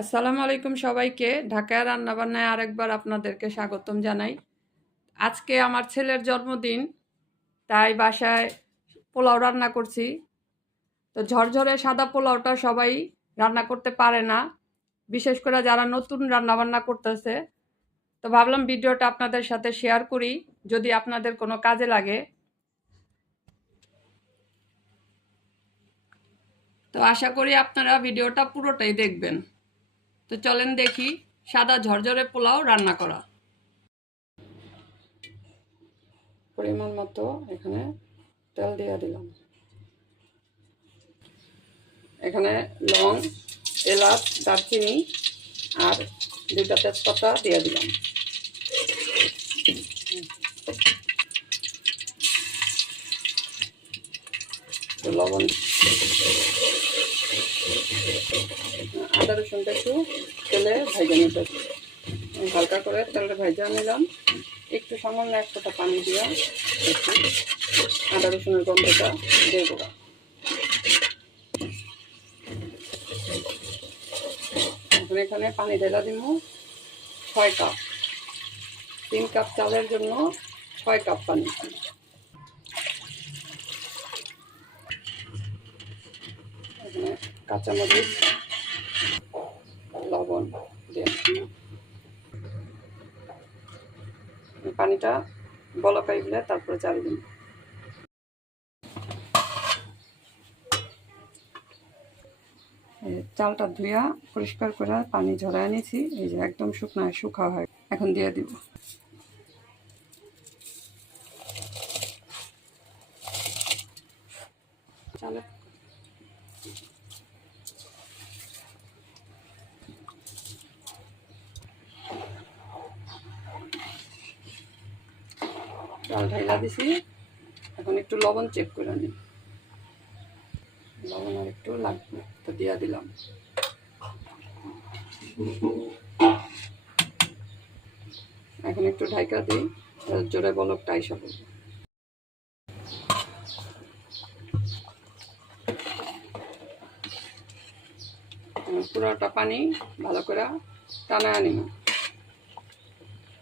আসসালামু আলাইকুম সবাইকে। ঢাকায় রান্নাবান্নায় আরেকবার আপনাদেরকে স্বাগতম জানাই। আজকে আমার ছেলের জন্মদিন, তাই বাসায় পোলাও রান্না করছি। তো ঝরঝরে সাদা পোলাওটা সবাই রান্না করতে পারে না, বিশেষ করে যারা নতুন রান্নাবান্না করতেছে। তো ভাবলাম ভিডিওটা আপনাদের সাথে শেয়ার করি, যদি আপনাদের কোনো কাজে লাগে। তো আশা করি আপনারা ভিডিওটা পুরোটাই দেখবেন। তো চলেন দেখি সাদা ঝরঝরে পোলাও রান্না করা। পরিমাণ মতো এখানে তেল দিয়ে দিলাম। এখানে লং, এলাচ, দারচিনি আর 2টা তেজপাতা দিয়ে দিলাম। লবণ, আদা রসুনটা একটু তেলে ভাজা নিতে, হালকা করে তেলে ভাজা নিলাম। একটু সামান্য 1 ফোঁটা পানি দিয়ে একটু আদা রসুনের গন্ধটা দেবো। এখন এখানে পানি ঢেলা দিব 6 কাপ। 3 কাপ চালের জন্য 6 কাপ পানি। এখানে কাঁচামরিচ, লবণ দিয়ে পানিটা বলক আইলে তারপরে চাল দিন। চালটা ধুইয়া পরিষ্কার করে পানি ঝরাই নিয়েছি। এই যে একদম শুকা হয়। এখন দিয়ে দিব। চাল ঢাইলা দিছি। এখন একটু লবণ চেক করে নিই, লবণ আর একটু লাগবে, তো দিয়া দিলাম। এখন একটু ঢাইকা দিই, জোরে বলকটা আইসা পড়বে। পুরোটা পানি ভালো করে টানায় নিব,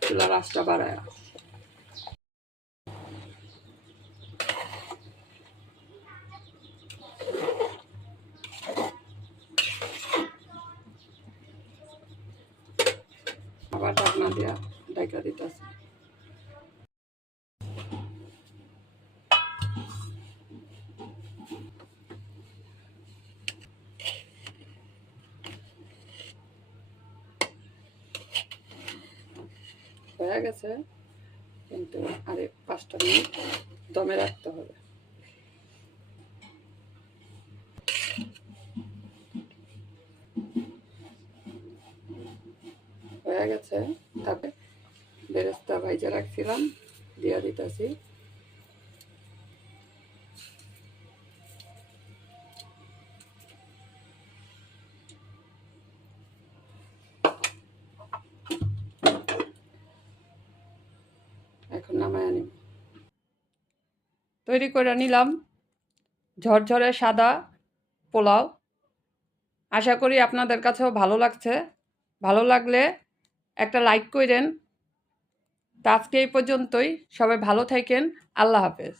চুলার আঁচটা বাড়ায়। আবার ঢাকনা দিয়া ঢাকা দিতেছে। হয়ে গেছে, কিন্তু আরে 5টা মিনিট দমে রাখতে হবে। হয়ে গেছে, তারপরে বেরেস্তা ভাইজা রাখছিলাম দিয়া দিতেছি। এখন নামায় নিব। তৈরি করে নিলাম ঝরঝরে সাদা পোলাও। আশা করি আপনাদের কাছেও ভালো লাগছে। ভালো লাগলে একটা লাইক করেন। তা আজকে এই পর্যন্তই। সবাই ভালো থাকেন। আল্লাহ হাফেজ।